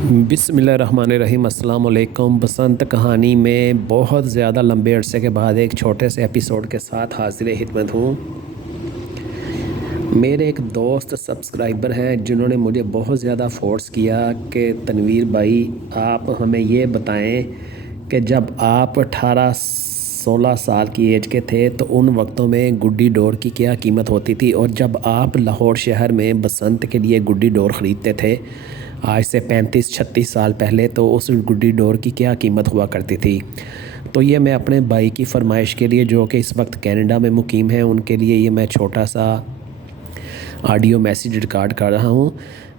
बिस्मिल्लाहिर्रहमानिर्रहीम। अस्सलाम वालेकुम। बसंत कहानी में बहुत ज़्यादा लंबे अरसे के बाद एक छोटे से एपिसोड के साथ हाज़िर खिदमत हूँ। मेरे एक दोस्त सब्सक्राइबर हैं जिन्होंने मुझे बहुत ज़्यादा फ़ोर्स किया कि तनवीर भाई आप हमें ये बताएं कि जब आप 18-16 साल की एज के थे तो उन वक्तों में गुड्डी डोर की क्या कीमत होती थी, और जब आप लाहौर शहर में बसंत के लिए गुड्डी डोर ख़रीदते थे आज से 35-36 साल पहले, तो उस गुड्डी डोर की क्या कीमत हुआ करती थी। तो ये मैं अपने भाई की फरमाइश के लिए, जो कि इस वक्त कनाडा में मुकीम है, उनके लिए ये मैं छोटा सा ऑडियो मैसेज रिकॉर्ड कर रहा हूँ।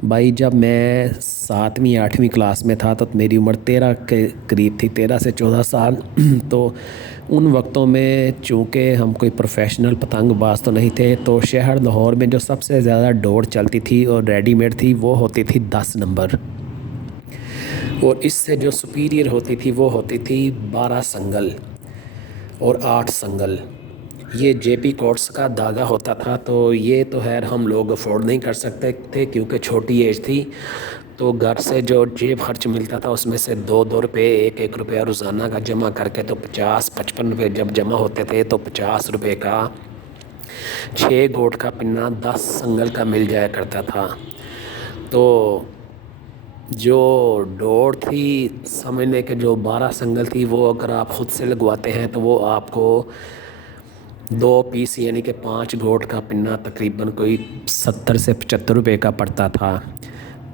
भाई, जब मैं 7वीं-8वीं क्लास में था तो मेरी उम्र 13 के करीब थी, 13 से 14 साल। तो उन वक्तों में चूँकि हम कोई प्रोफेशनल पतंगबाज तो नहीं थे, तो शहर लाहौर में जो सबसे ज़्यादा डोर चलती थी और रेडीमेड थी वो होती थी 10 नंबर, और इससे जो सुपीरियर होती थी वो होती थी 12 संगल और 8 संगल। ये जेपी कोट्स का धागा होता था। तो ये तो खैर हम लोग अफोर्ड नहीं कर सकते थे क्योंकि छोटी एज थी। तो घर से जो जेब खर्च मिलता था उसमें से 2-2 रुपये, 1-1 रुपया रोज़ाना का जमा करके तो 50-55 रुपये जब जमा होते थे तो 50 रुपये का 6 गोट का पिन्ना 10 संगल का मिल जाया करता था। तो जो डोर थी, समझने के जो 12 संगल थी, वो अगर आप ख़ुद से लगवाते हैं तो वो आपको 2 पीस यानी कि 5 गोट का पिन्ना तकरीबन कोई 70 से 75 रुपये का पड़ता था।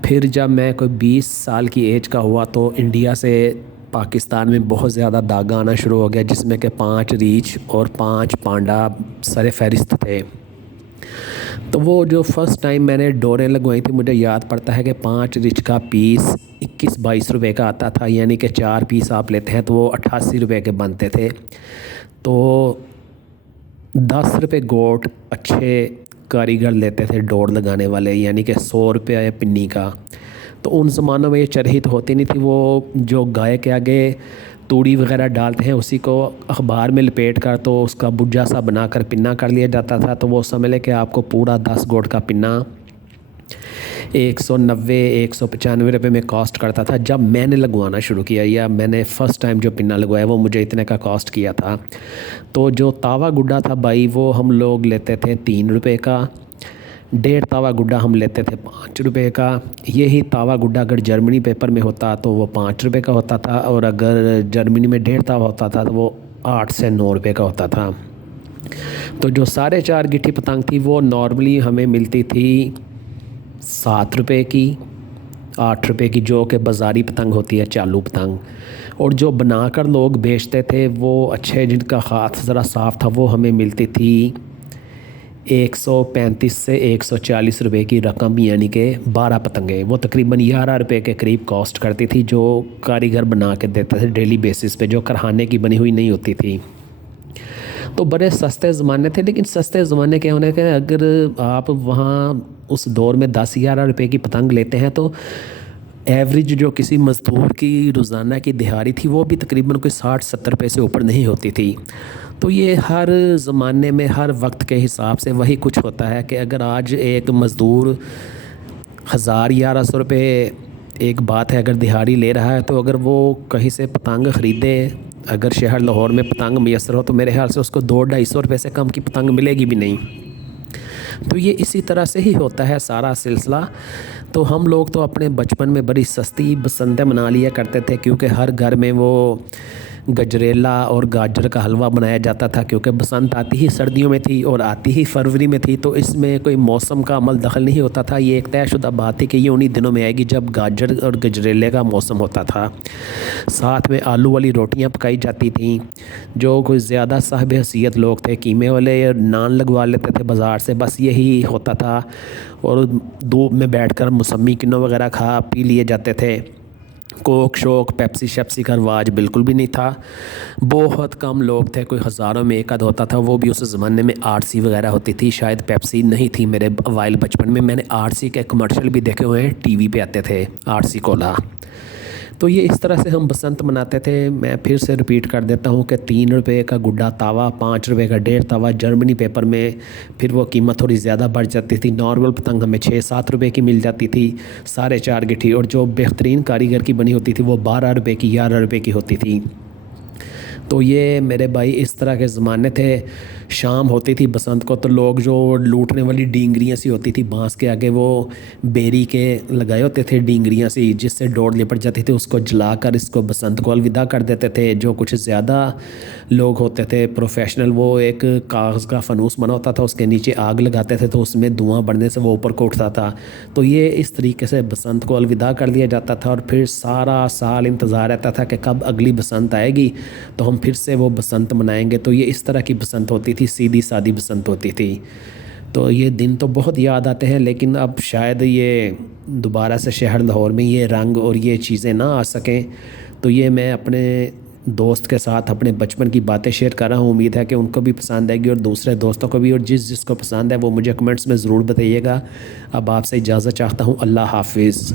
फिर जब मैं कोई 20 साल की एज का हुआ तो इंडिया से पाकिस्तान में बहुत ज़्यादा धागा आना शुरू हो गया, जिसमें कि 5 रीछ और 5 पांडा सरे फहरिस्त थे। तो वो जो फ़र्स्ट टाइम मैंने डोरें लगवाई थी, मुझे याद पड़ता है कि 5 रिच का पीस 21-22 रुपये का आता था, यानी कि 4 पीस आप लेते हैं तो वो 88 रुपये के बनते थे। तो 10 रुपये गोट अच्छे कारीगर लेते थे डोर लगाने वाले, यानी कि 100 रुपये पिन्नी का। तो उन ज़मानों में ये चरखी तो होती नहीं थी, वो जो गाय के आगे तूड़ी वगैरह डालते हैं उसी को अखबार में लपेट कर तो उसका बुज्जा सा बनाकर पिन्ना कर लिया जाता था। तो वो समझ लें कि आपको पूरा 10 गोट का पिन्ना 190-195 रुपये में कॉस्ट करता था। जब मैंने लगवाना शुरू किया, या मैंने फ़र्स्ट टाइम जो पिन्ना लगवाया, वो मुझे इतने का कॉस्ट किया था। तो जो तावा गुड्डा था भाई, वो हम लोग लेते थे 3 रुपये का। 1.5 तावा गुड्डा हम लेते थे 5 रुपये का। यही तावा गुड्डा अगर जर्मनी पेपर में होता तो वो 5 रुपये का होता था, और अगर जर्मनी में 1.5 तावा होता था तो वो 8 से 9 रुपये का होता था। तो जो 4.5 गिट्टी पतंग थी वो नॉर्मली हमें मिलती थी 7 रुपये की, 8 रुपये की, जो कि बाज़ारी पतंग होती है, चालू पतंग। और जो बनाकर लोग बेचते थे वो अच्छे, जिनका हाथ ज़रा साफ़ था, वो हमें मिलती थी 135 से 140 रुपये की रकम, यानी कि 12 पतंगें। वो तकरीबन 11 रुपये के करीब कॉस्ट करती थी, जो कारीगर बना के देते थे डेली बेसिस पे, जो कारखाने की बनी हुई नहीं होती थी। तो बड़े सस्ते ज़माने थे। लेकिन सस्ते ज़माने के होने के, अगर आप वहाँ उस दौर में 10-11 रुपये की पतंग लेते हैं तो एवरेज जो किसी मज़दूर की रोज़ाना की दिहाड़ी थी वो भी तकरीबन कोई 60-70 रुपये से ऊपर नहीं होती थी। तो ये हर ज़माने में हर वक्त के हिसाब से वही कुछ होता है कि अगर आज एक मज़दूर 1000-1100 रुपये, एक बात है, अगर दिहाड़ी ले रहा है, तो अगर वो कहीं से पतंग ख़रीदे, अगर शहर लाहौर में पतंग मैसर हो, तो मेरे ख्याल से उसको 200-250 रुपये से कम की पतंग मिलेगी भी नहीं। तो ये इसी तरह से ही होता है सारा सिलसिला। तो हम लोग तो अपने बचपन में बड़ी सस्ती बसंतें मना लिया करते थे, क्योंकि हर घर में वो गजरेला और गाजर का हलवा बनाया जाता था, क्योंकि बसंत आती ही सर्दियों में थी और आती ही फरवरी में थी। तो इसमें कोई मौसम का अमल दखल नहीं होता था। ये एक तयशुदा बात थी कि ये उन्हीं दिनों में आएगी जब गाजर और गजरेले का मौसम होता था। साथ में आलू वाली रोटियां पकाई जाती थीं। जो कोई ज़्यादा साहिब हैसियत लोग थे, कीमे वाले नान लगवा लेते थे बाज़ार से, बस यही होता था। और धूप में बैठकर मौसमी किन्नों वगैरह खा पी लिए जाते थे। कोक शोक पेप्सी शेप्सी का रवाज बिल्कुल भी नहीं था। बहुत कम लोग थे, कोई हज़ारों में एक आध होता था, वो भी उस ज़माने में आरसी वगैरह होती थी, शायद पेप्सी नहीं थी। मेरे वाइल बचपन में मैंने आरसी के कमर्शियल भी देखे हुए हैं, टीवी पे आते थे आरसी कोला। तो ये इस तरह से हम बसंत मनाते थे। मैं फिर से रिपीट कर देता हूँ कि 3 रुपये का गुड्डा तावा, 5 रुपये का डेढ़ तावा जर्मनी पेपर में। फिर वो कीमत थोड़ी ज़्यादा बढ़ जाती थी। नॉर्मल पतंग हमें 6-7 रुपये की मिल जाती थी, 4.5 गिठी, और जो बेहतरीन कारीगर की बनी होती थी वो 12 रुपये की, 11 रुपये की होती थी। तो ये मेरे भाई इस तरह के ज़माने थे। शाम होती थी बसंत को तो लोग जो लूटने वाली डींगरियाँ सी होती थी बांस के आगे, वो बेरी के लगाए होते थे डींगरियाँ सी, जिससे डोर लिपट जाती थी, उसको जलाकर इसको बसंत को अलविदा कर देते थे। जो कुछ ज़्यादा लोग होते थे प्रोफेशनल, वो एक कागज़ का फ़ानूस बना होता था, उसके नीचे आग लगाते थे तो उसमें धुआं बढ़ने से वो ऊपर को उठता था। तो ये इस तरीके से बसंत को अलविदा कर दिया जाता था, और फिर सारा साल इंतज़ार रहता था कि कब अगली बसंत आएगी तो हम फिर से वो बसंत मनाएंगे। तो ये इस तरह की बसंत होती थी, सीधी सादी बसंत होती थी। तो ये दिन तो बहुत याद आते हैं, लेकिन अब शायद ये दोबारा से शहर लाहौर में ये रंग और ये चीज़ें ना आ सकें। तो ये मैं अपने दोस्त के साथ अपने बचपन की बातें शेयर कर रहा हूँ। उम्मीद है कि उनको भी पसंद आएगी और दूसरे दोस्तों को भी, और जिसको पसंद है वो मुझे कमेंट्स में ज़रूर बताइएगा। अब आपसे इजाज़त चाहता हूँ। अल्लाह हाफिज़।